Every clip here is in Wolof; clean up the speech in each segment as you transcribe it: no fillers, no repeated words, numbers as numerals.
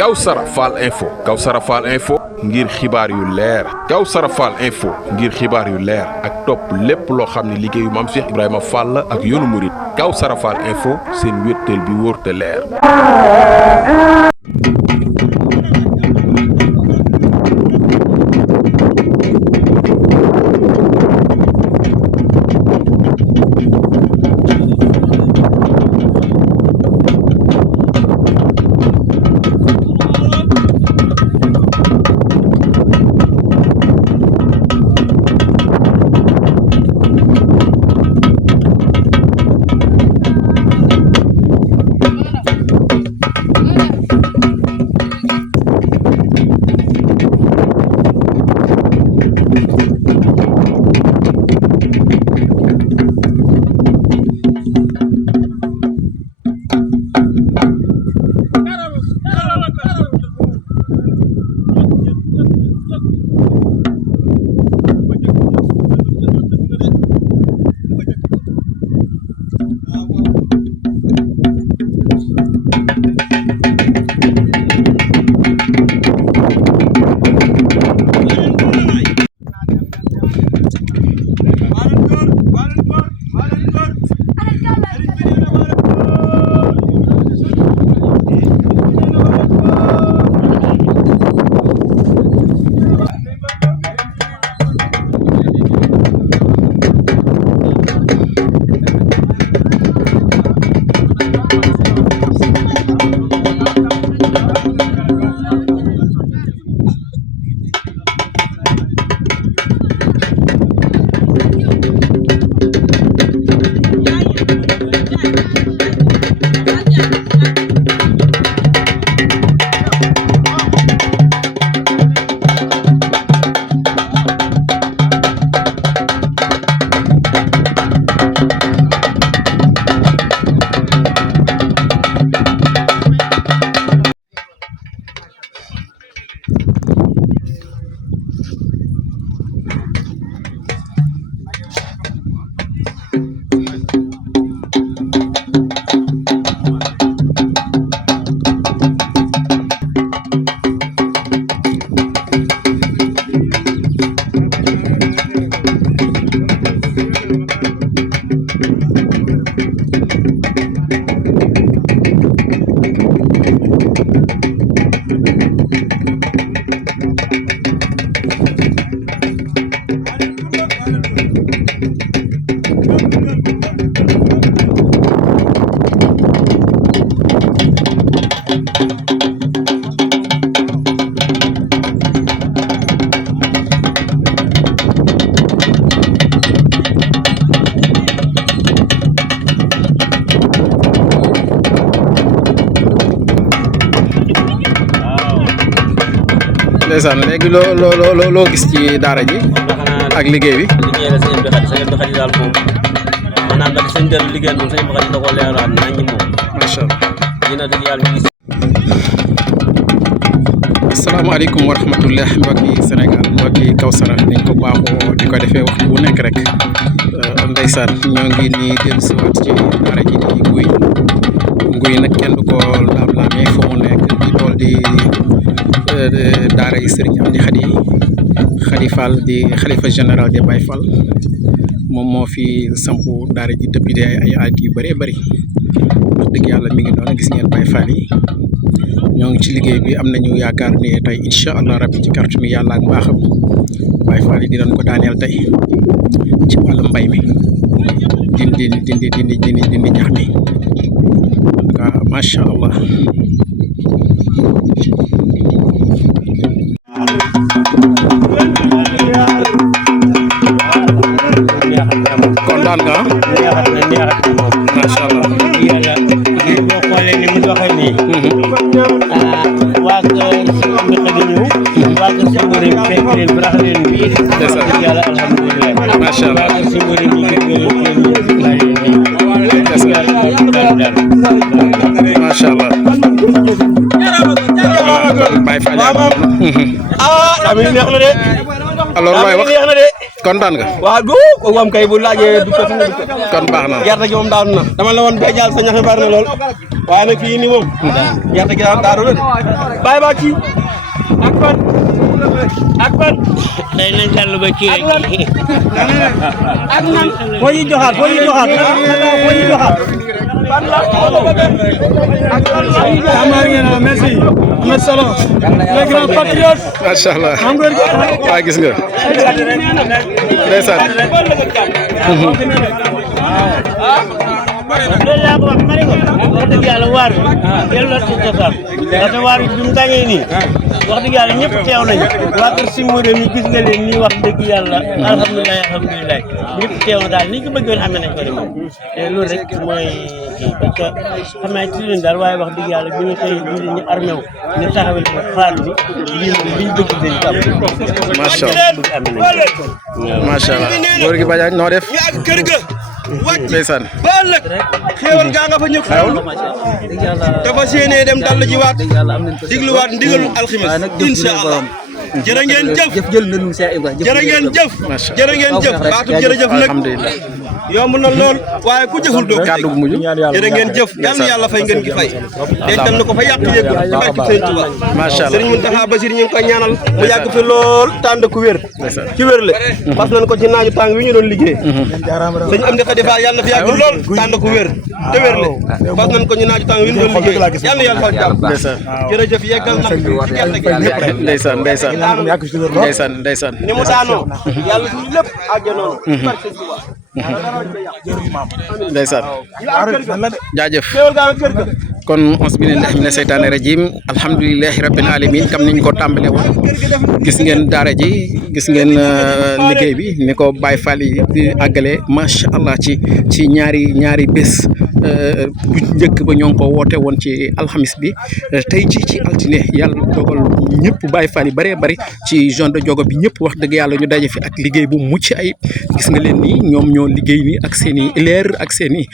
Kawsara Fall info Kawsara Fall info ngir xibaar yu leer Kawsara Fall info ngir xibaar yu leer ak topp lépp loo xam ne liggéeyu Maam Cheikh Ibrahima Fall la ak yoonu murit Kawsara Fall info seen wéttal bi wóor te leer. ndeysaan léegi loo gis ci daara ji ak liggéey bi. liggéey la sëñ bi xadi daal moom maanaam daal sëñ bi liggéey moom sëñ bi xadi da koo leeraat nañ ñi moom. macha allah. dina dëgg yàlla mi ngi. asalaamaaleykum wa rahmatullah mbokki Sénégal mbokki Kawsara niñ ko baaxoo di ko defee waxtu bu nekk rek ndeysaan ñoo ngi nii dellu si waat ci daara ji di nguy nag kenn du ko laam-laamee fu mu nekk di tool di daara yi Serigne Amdi Khady Fall di xalifa général des Baye Fall moom moo fi sampu daara ji depuis ay at yu bëree bëri wax dëgg yàlla mi ngi noonu gis ngeen Baye Fall yi ñoo ngi ci liggéey bi am nañu yaakaar ne tey incha allah rabbi ci kàrtu mi yàlla ak mbaaxam Baye Fall yi dinañ ko daaneel tey ci wàllu mbay mi dindi ñax mi en tout cas macha allah. kontaan nga macha allah. boo xoolee ni mu doxee nii. waa kër si am na xëy na ñëw. waa kër si mbëri fekk leen barax leen biir. yàlla alhamdulilah. macha allah waa kër si mbëri ñu ngi macha allah. Baye Fall ah daa mel ni neex na de. alors looy wax neex na de. kontaan nga. waaw du ko moom kay bu laajee du ko fi kon baax na. gerte gi moom daanu na dama la woon ba jaal sa ñax mi bari na lool waaye nag fii nii moom gerte gi daanu na bàyyi ba kii ak fan day nañ jàll ba kii rek ak nan foo ñu joxaat merci Ahmed Salo le grand patriote macha allah waa gis nga ndeysaan loolu laa ko wax ma ne ko wax dëgg yàlla waar bi delloo ci cosaan parce que waar bi bi mu tàngee nii wax dëgg yàlla ñëpp teew nañu waa kër si Modou mi gis nga leen nii wax dëgg yàlla alhamdulilah ñëpp teew na daal ni ñu ko bëggoon amee nañ ko ni moom te loolu rek mooy kii parce que xam naa ci leen daal waaye wax dëgg yàlla bi ñu xëy ñu armé wu ñu taxawal ci xalaat bi lii li ñu bëgg dañ ko am macha allah macha allah góor gi Badiane noo def kër ga ndeysaan ba ëllëg xéewal gaa nga fa ñëw xewlu dafa séenee dem dal ji waat digluwaat ndigalu alximes incha allah jërë ngeen jëf jërë ngeen jëf jërë ngeen jëf baatu jërëjëf nag yomb na lool waaye ku jëful doo kàddu gu mujj jërë ngeen jëf yal na yàlla fay ngeen gi fay dencal na ko fa yàq yëgul ci barke Sëriñ Tuuba macha allah Sëriñ Muntaxa Basiir ñu ngi koy ñaanal mu yàgg fi lool tànd ku wér ci wér le parce nañ ko ci naaju tàng wi ñu doon liggéey sëñ am di Xadi Faal yàlla na fi yàgg lool tànd ku wér te wér le parce nañ ko ci naaju tàng wi ñu doon liggéey yal na yàlla fal jàmm jërëjëf yeggal na ci gerte gi ndeysaan ndeysaan ndeysaan ndeysaan ni mu daanoo yàlla suñu lépp àgge noonu barke Sëriñ Tuuba ndeysaan jaajëf xéewal gaa nga kër ga kon ons billahi mina seytaani rajim alhamdulilahi rabbil alamin comme niñ ko tàmbale woon gis ngeen daara ji gis ngeen liggéey bi ni ko Baye Fall yi di àggale macha allah ci ñaari bés bu njëkk ba ñoo ngi ko woote woon ci alxamis bi tey ci altine yàlla dogal ñëpp Baye Fall yi bëree bëri ci zone de Diogo bi ñëpp wax dëgg yàlla ñu daje fi ak liggéey bu mucc ay gis nga leen nii ñoom ñoo liggéey nii ak seen i leer ak seen i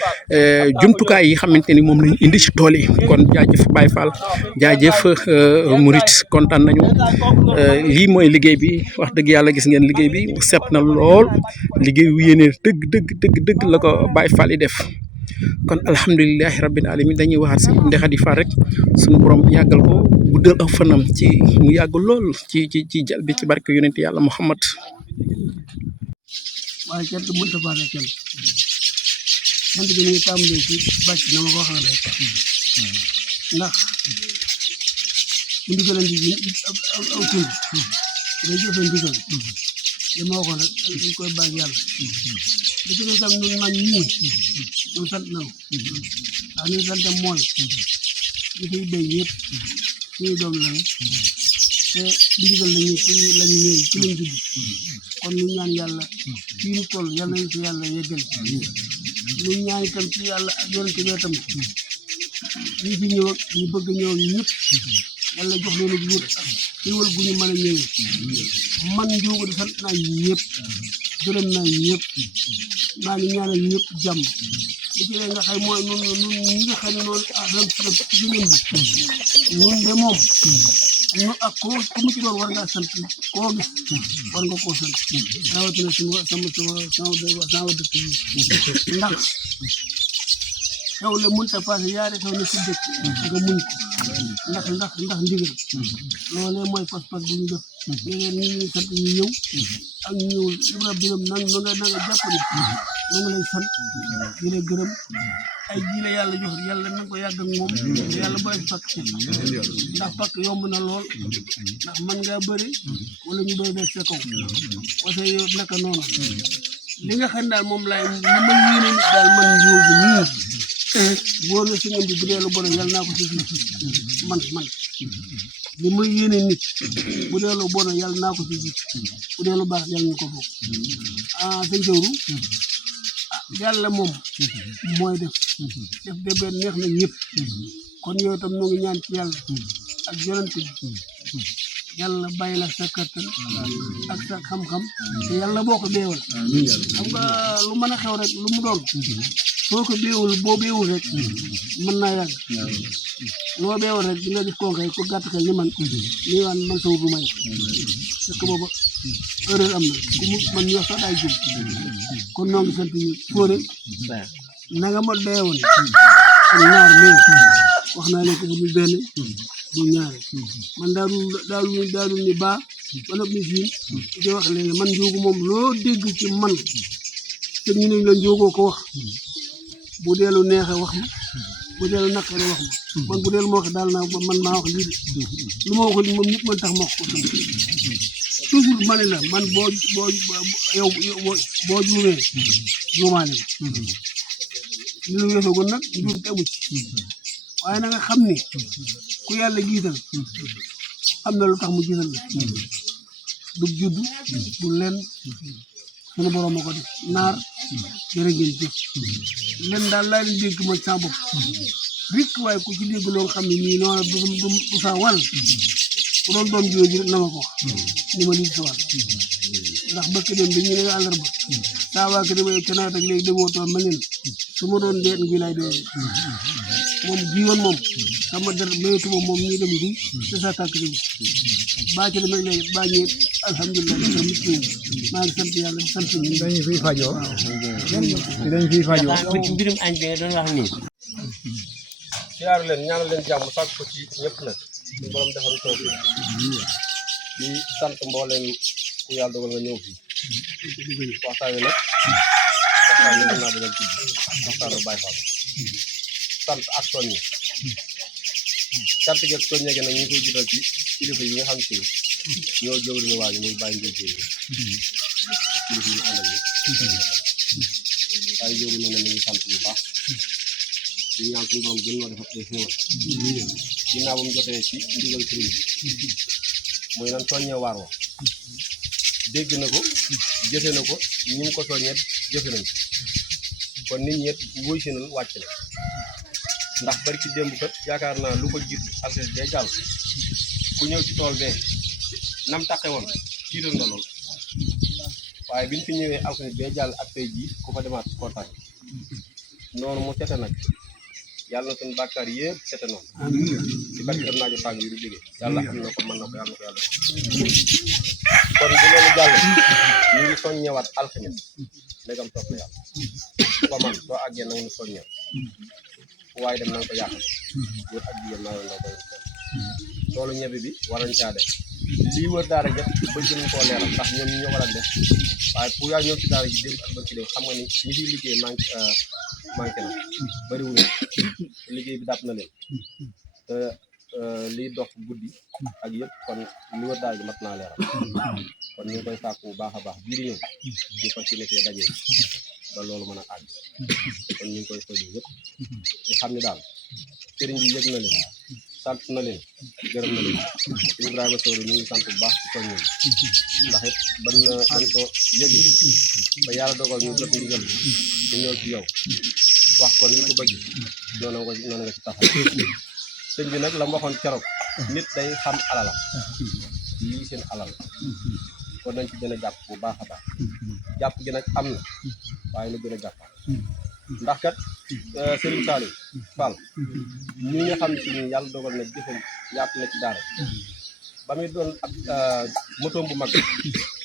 jumtukaay yi xamante ni moom lañu indi ci tool yi kon jaajëf Baye Fall jaajëf Murit kontaan nañu lii mooy liggéey bi wax dëgg yàlla gis ngeen liggéey bi set na lool liggéey wu yéene dëgg la ko Baye Fall yi def kon alhamdulilahi rabbil alamin dañuy waxaat si Ndeye Khady Fall rek suñu borom yàggal ko guddal ak fanam ci mu yàgg lool ci jal bi ci barke yonent yàlla Muhammad waaye cant mënta paase cant cant gi ñu ngi tàmbalee ci bàcc na ma ko waxee rek ndax bu ndigalante ji aw tund day jëfe ndigal li ma waxoon rek dañ koy bàyyi yàlla li ci des tam ñun man ñii ñu sant nañu ndax ñu sant mooy li fiy béy yëpp suñu doom lañu te ndigal lañu ñëw ci lañ judd kon ñu ñaan yàlla fii ñu toll yal nañu ci yàlla yeggal ñu ñaan itam ci yàlla ak yonente bi itam ñi fi ñëw ak ñu bëgg ñëw ñëpp yàlla jox leen ak wér ak xéewal gu ñu mën a ñëwee man Ndiogou di sant naa ñëpp gërëm naa ñëpp maa ngi ñaanal ñëpp jàmm li ci nga xam mooy nun ñi nga xam ne noonu ahlan ci jigéen bi ñun de moom ñu ak ku mu ci doon war ngaa sant koo gis war nga koo sant rawatina sama dëkk yi ndax xew le mënta passé yaari xew ne si dëkk nga muñ ko ndax ndigal loolee mooy pas-pas bu ñu def léeg-léeg ñu ngi sant ñu ñëw ak ñu ñëwul Ibra Biram na nga jàpp ni ñu ngi lay sant di la gërëm ay ji la yàlla jox yàlla na ko yàgg ak moom yàlla booy pakk ndax pakk yomb na lool ndax man ngaa bëri wala ñu bëri def sa kaw wate yow naka noonu li nga xam daal moom laay li ma yéene nit daal man Ndiogou nii wóor na si ngeen di bu dee lu bon yàlla naa ko ci man li ma yéene nit bu dee lu bon yàlla naa ko ci bu dee lu baax yàlla ñu ko bokk sëñ Jawru yàlla moom mooy def de neex na ñëpp kon yow tam ñoo ngi ñaan ci yàlla ak yonent bi yàlla bàyyi la sa kattan ak sa xam-xam te yàlla boo ko beewal xam nga lu mën a xew rek lu mu doon soo ko beewul boo beewul rek mën naa yàgg loo beewul rek di nga gis koo xëy ku gàtt xel ni man nii waan man saw du may fekk booba erreur am na ku mu man ñoo sax daay jub kon noo ngi sant ñu fóore na nga ma deewoon ak ñaar mais wax naa leen ko bu dul benn du ñaare man daalul ni baa ba noppi ni siin di wax léegi man njóogu moom loo dégg ci man te ñu ne la njóogoo ko wax bu deelu neexe wax ma bu deelu naqare wax ma man bu deelu moo wax daal naa man maa wax lii de lu ma waxul moom nit man tax ma wax ko toujours ma ne la man boo juumee juumaale ma li lu weesoogoon nag njuum te amu ci waaye na nga xam ni ku yàlla jiital am na lu tax mu jiital la du judd du len sunu borom ma ko def naar jërë ngeen jëf len daal laa leen dégg ma sa bopp rek waaye ku ci dégg loo xam ne nii noonu du sa wàll bu doon doom jooju rek na ma ko wax ni ma lii sa wàll ndax bëkk dem bi ñu ne àllarba saa waa kër ca nawet ak léegi demoo tool ma ngeen su ma doon dee ngi lay dee moom jiwoon moom sama der mayetuma moom ñuy dem guy te sa tàkk bi baa ci damay lay baa ñëwee alhamdulilah dafa mucc maa ngi sant yàlla di sant ñi dañuy fiy fajoo dañuy fiy fajoo mbirum añ bi nga doon wax nii siyaar leen ñaanal leen jàmm sàkk ko ci ñëpp nag suñu borom defal taw bi di sant mbooleem ku yàlla dogal nga ñëw fii waxtaan wi nag waxtaan wi mën naa bëgg a tudd waxtaanu Baye Fall sant ak soññi sant gi ak soññe gi nag ñu ngi koy jiital ci kilifa yi nga xam si ñoo jëwri ni waaji muy bàyyi njóg jëwri kilifa yi àndal yëpp bàyyi jógu ne na mi ngi sant bu baax di ñaan suñu borom gën noo defal ay xéwal ginnaaw ba mu jotee ci ndigal sëriñ bi muy nan soññee waar wa dégg na ko jëfe na ko ñi mu ko soññee jëfe nañ kon nit ñi wuy si nañ wàcc na ndax bari ci démb kat yaakaar naa lu ko jiitu alxames bee jàll ku ñëw ci tool bee nam taqe woon tiital na lool waaye biñ fi ñëwee alxames bee jàll ak tey jii ku fa demaat kontaan noonu mu sete nag yàlla na suñu bàkkaar yëpp sete noonu ci barke naaju tàng yi du jóge yàlla am na ko mën na ko yàlla na ko yàlla kon bu loolu jàll ñu ngi soññewaat alxames ndegam topp yàlla ko man soo àggee nanga nu soññew waaye dem na nga ko yàqal góor ak jigéen naa leen koy toolu ñebe bi war nañ caa def lii wër daara jëpp bëgg nañ koo leeral ndax ñoom ñi ñoo war a def waaye pour yaa ñëw ci daara ji démb ak bëgg dem xam nga ni ñi fiy liggéey manqué na bëriwul liggéey bi dàpp na leen te liy dox guddi ak yëpp kon li wër daara ji mat naa leeral kon ñu ngi koy sàkku bu baax a baax bii di ñëw di fas yéene fee daje ba loolu mën a àgg kon ñu ngi koy soññ yëpp di xam ne daal sëriñ bi yëg na leen sant na leen gërëm na leen Ibrahima Sow ñu ngi sant bu baax ci soññ ndax it ban ko yëgi ba yàlla dogal ñu jot ndigal ñu ñëw ci yow wax ko ni ko bëgg noonu nga ci taxaw sëñ bi nag la mu waxoon keroog nit day xam alala lii seen alal kon nañ ci gën a jàpp bu baax a baax jàpp gi nag am na waaye na gën a jàpp ndax kat Serigne Saliou Fall ñi nga xam si ni yàlla dogal na jëfam yaatu na ci daara ba muy doon ab motoom bu mag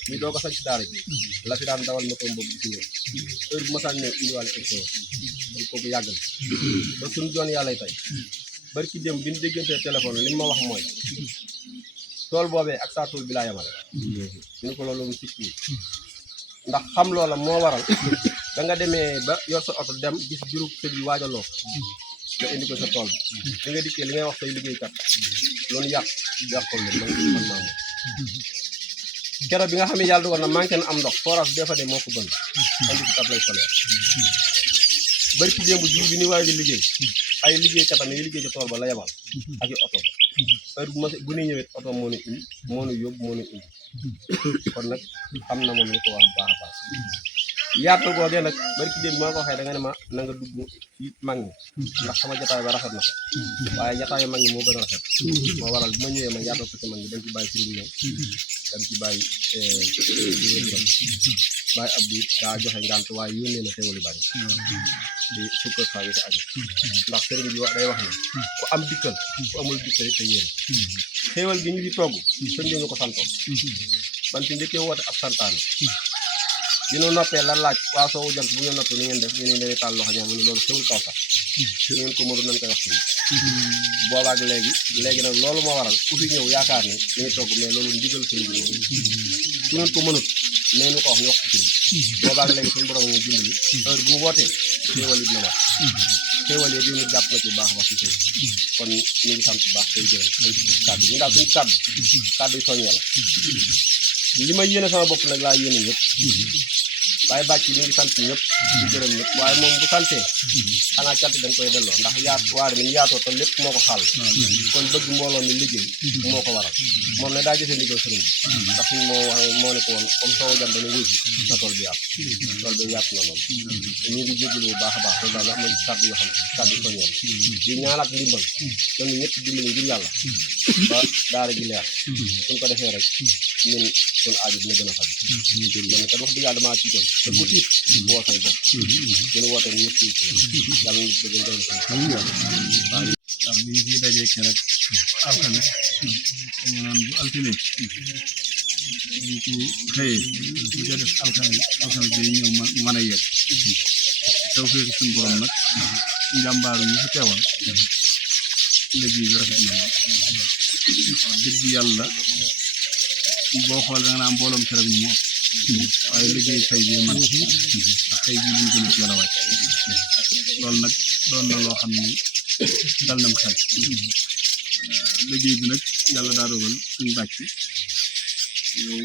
ñu doog a sañ ci daara ji la fi daan dawal motoom boobu di ñëw heure bu ma saan ñëw indiwaale exo kon kooku yàgg na ba suñu doon yàlla tey bari ci dem bi ñu déggantee téléphone li ma wax mooy tool boobee ak saa tool bi laa yemale ñu ko loolu mu sikki ndax xam loola moo waral da nga demee ba yor sa oto dem gis jurub sëb yi waajaloo nga indi ko sa tool bi nga dikkee li ngay wax say liggéeykat loolu yàqul la man maa moom keroog bi nga xam ne yàlla dogal na manqué na am ndox forage bee fa dem moo ko bënn indi ci tablay solaire bari ci démb ji bi ni waaye di liggéey ay liggéeykatam yi liggéey ca tool ba la yebal ak i oto heure bu ñuy ñëwee oto moo nu indi moo nu yóbbu moo nu indi kon nag xam na moom li ko wax bu baax a baax yaatal googee nag bari ci démb maa ko waxee da nga ne ma na nga dugg ci mag ñi ndax sama jotaay ba rafet na ko waaye jotaayu mag ñi moo gën a rafet moo waral bu ma ñëwee ma yaatal ko ci mag ñi dañ ci bàyyi sëriñ ñoom dañ ci bàyyi bàyyi Abdou daa joxe ngànt waaye yónnee na xéwal yu bari di sukkar saa yi ko aju ndax sëriñ bi day wax ne ku am dikkal ku amul dikkal it te yéen xéwal gi ñu fi togg sëñ bi ñu ko santoon ban ci njëkkee woote ab santaane bi ñu noppee la laaj waa soowu jant bu ngeen noppee ni ngeen def ñu ne dañuy taal loxo ñaam mu ne loolu xewul Kawsara su ngeen ko mënul nañ koy wax fii boobaak léegi nag loolu moo waral ku fi ñëw yaakaar ne dañuy togg mais loolu ndigal sëriñ bi su ngeen ko mënut mais ñu ko wax ñu wax ko sëriñ boobaak léegi suñu borom ñu dimbali heure bu ñu wootee xéewal it na wax xéewal yi di ñu jàpp na ci baax ba ci suuf kon ñu ngi sant bu baax tey gërëm kàddu ñu daal suñu kàddu yi soññee la li may yéene sama bopp nag laa yéene ñëpp waaye bàcc mi ngi sant ñëpp di gërëm ñëpp waaye moom bu santee xanaa cant dañ koy delloo ndax waar bi ni yaatoo te lépp moo ko xàll kon bëgg mbooloo mi liggéey moo ko waral moom ne daa jëfee ndigal sëriñ bi ndax suñ moo ne ko woon comme soowu jant dañu wuy na tool bi yàpp tool bi yàpp na lool ñu ngi jégalu bu baax a baax loolu daal wax mooy kàddu yoo xam ne kàddu yi soññee di ñaanaat ndimbal dañu ñëpp dimbali ngir yàlla ba daara ji leer suñ ko defee rek ñun suñ aaju dina gën a faj man kat wax dëgg yàlla damaa tiitoon te ku tiit boo say bopp gën a woote ñëpp ci yàlla ñu bëgg ngërëm waaw bi ñu fi dajee ke rek alxames dañu naan bu altine ñu ci xëyee bu ca def alxames bi ñëw mën a yegg taw feeku suñu borom nag njàmbaaru ñu fi teewal liggéey bi rafet na wax dëgg yàlla boo xool da nga naan mbooloom ci rek mu ëpp waaye liggéey tey bi man ndax tey bii luñ gën a teel a wàcc loolu nag doon na loo xam ne dal nam xel liggéey bi nag yàlla daa dogal suñ bàcc yow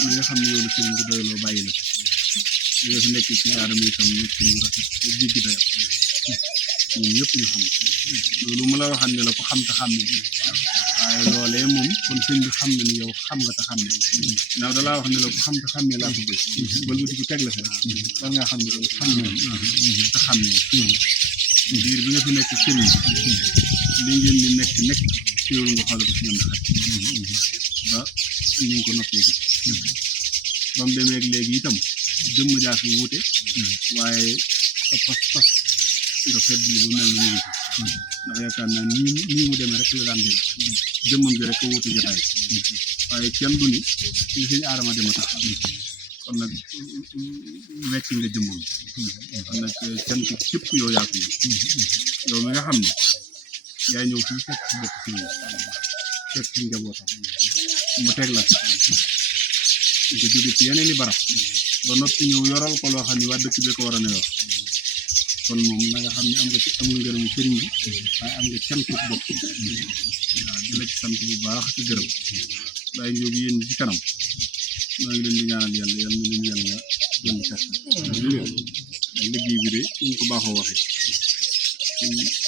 ñi nga xam ne yow la sëriñ bi doyloo bàyyi la li nga fi nekk ci aadama itam nekk ñu rafet ba jéggi dayo ñun ñëpp ñu xam loolu mu la waxal ne la ko xam te xam ne waaye loolee moom kon sëñ bi xam na ni yow xam nga te xam ne naaw dalaa wax ne la ko xam te xam ne laa ko bëgg bëlbati ko teg la fi rek war ngaa xam ne kon xam ne te xam ne biir bi nga fi nekk sëriñ li ngeen di nekk teewul nga xoole ko si ñoom xat ba ñu ngi ko noppee gi ba mu demee léegi itam jëmm jaa fi wuute waaye sa pas-pas nga fedd li lu mel ni ñu ndax yaakaar naa nii mu demee rek la daan dem jëmmam bi rek ko wuute jotaay waaye kenn du ni li suñu aadama dem a tax kon nag wecc nga jëmmam kon nag cant képp yow yaa ko yow mi nga xam ne yaa ñëw fii fekk si bokk ci fekk si njabootam mu teg la nga jóge ci yeneen i barab ba noppi ñëw yoral ko loo xam ne waa dëkk bi ko war a ne yor kon moom na nga xam ne am nga ngërëmu sëriñ bi waaye am nga cant bopp waaw di la ci sant bu baax ci gërëm waaye njóobu yéen ci kanam maa ngi leen di ñaanal yàlla yal na leen yàlla gën di kàttan liggéey bi de ñu ko baaxoo waxee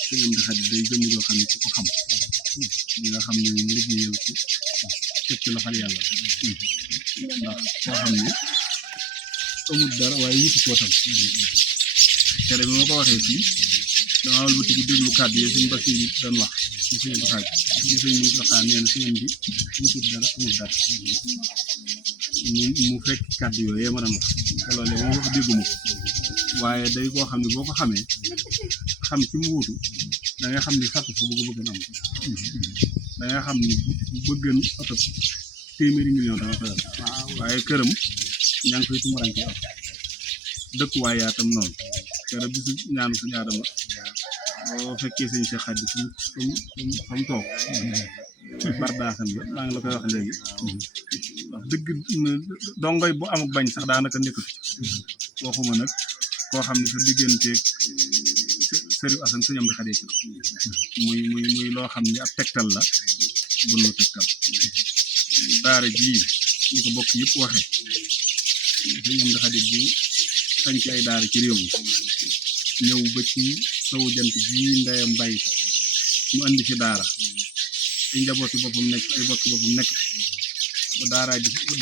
sëñam di xaj day jëmm joo xam ne ku ko xam ñi nga xam ne moom liggéeyal ko teg ci loxol yàlla ndax koo xam ne amul dara waaye wutu koo tam tere bi ma ko waxee fii dama walbati bu déglu kàddu yi suñu basi doon wax ci sëñ bi xaaj ci sëñ mu waxaa nee na sëñ bi wutut dara amul dara mu fekk kàddu yooyu ma doon wax te loolee ba ma wax dégguma ko waaye day koo xam ne boo ko xamee xam ci mu wutu da nga xam ne sàtt fa bëgg am da nga xam ne bu bëggan oto téeméeri million dama ko yor waaye këram ñaa ngi koy tumuranke am dëkkuwaay yaa tam noonu kere bisu ñaanu suñu aadama boo fekkee sëñ si xaj fa mu toog bardaaxam la maa ngi la koy wax léegi wax dëgg dongoy bu amuk bañ sax daanaka nekkatu waxuma nag koo xam ne sa digganteeg sëriñ Asan sëñam di xadee ci muy loo xam ne ab tegtal la bun nu tegtal daara jii ñu ko bokk yëpp waxee sëñam di xadee bu sañ ci ay daara ci réew mi ñëw ba ci sowu jant bii ndeyam bàyyi ko mu andi ci daara ay njabooti boppam nekk ay bokki boppam nekk ba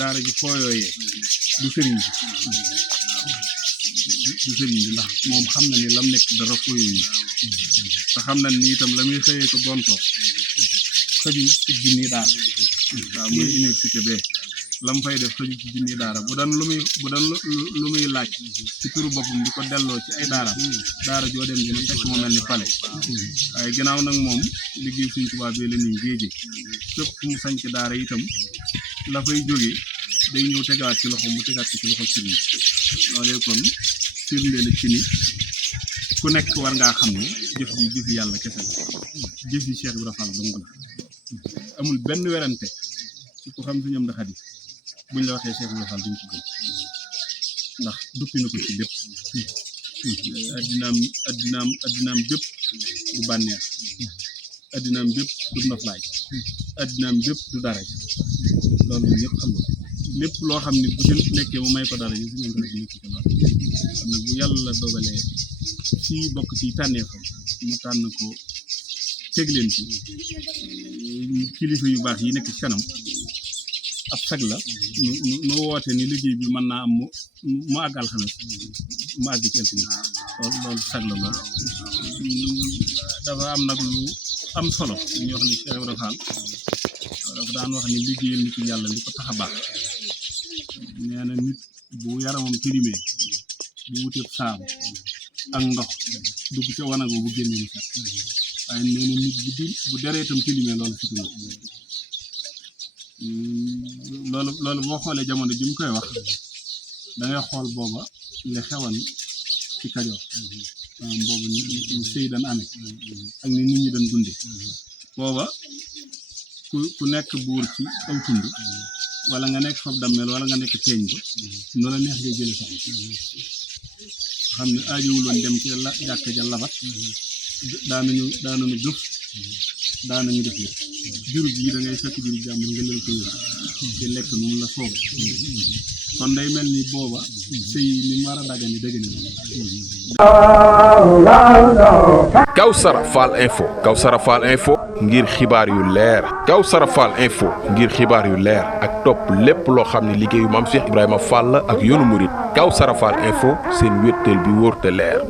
daara ji fooyooyee du sëriñ bi ndax moom xam na ni lam nekk dara fooyooyu te xam na ni itam la muy xëyee ko gontoo xëju ci junni daara waaw muy université bee lam fay def xëju ci junni daara bu daan lu muy laaj ci turu boppam di ko delloo ci ay daara joo dem dina fekk mu mel ni pale waaye ginnaaw nag moom liggéey suñ tubaab bi la ñuy géeje képp fu mu sañc daara itam la fay jógee day ñëw tegaat ci loxo mu tegaat ci loxo sëriñ loolee kon firnde la ci ni ku nekk war ngaa xam ne jëf ji jëfi yàlla kese la jëf yi Cheikh Ibra Fall dong la amul benn werante ci ku xam si ñoom da xadi buñ la waxee Cheikh Ibra Fall duñ ko gëm ndax duppi na ko ci lépp addinaam bépp du bànneex addinaam bépp du noflaay addinaam bépp du dara loolu ñëpp xam nga lépp loo xam ne bu ci nekkee mu may ko dara ñu si ñoom rek nekk ko lool kon nag bu yàlla dogalee fii bokk ci tànneefam mu tànn ko teg leen ci kilifa yu baax yi nekk ci kanam ab sag la nu woote ni liggéey bi mën naa am mu àgg alxames mu àgg ci altine loolu sag la lool dafa am nag lu am solo ñu wax ni Cheikh Ibra Fall dafa daan wax ni liggéeyal nit yàlla li ko tax a baax nee na nit bu yaramam tilimee bu wuteeb saabu ak ndox dugg ca wanago bu génne mu set waaye nee na nit bu dereetam tilimee loolu fitu loolu boo xoolee jamono ji mu koy wax da ngay xool booba li xewan ci Kajoor boobu ñu sëy daan amee ak ni nit ñi doon dunde booba ku nekk buur ci aw tund wala nga nekk fab dammel wala nga nekk teeñ ba no la neex ngay jële soxla xam ne aajowul woon dem ci jàkka ja labat daanañu gëf daanañu def lépp jurub yi da ngay fekk jurub jàmbur nga lël ko yëf ci lekk nu mu la soobe kon day mel ni booba sëy ni mu war a dagane dëgg Kawsara Fall Info Kawsara Fall Info ngir xibaar yu leer Kawsara Fall Info ngir xibaar yu leer ak topp lépp loo xam ne liggéeyu Maam Cheikh Ibrahima Fall ak yoonu murit Kawsara Fall Info seen wéttal bi wóor te leer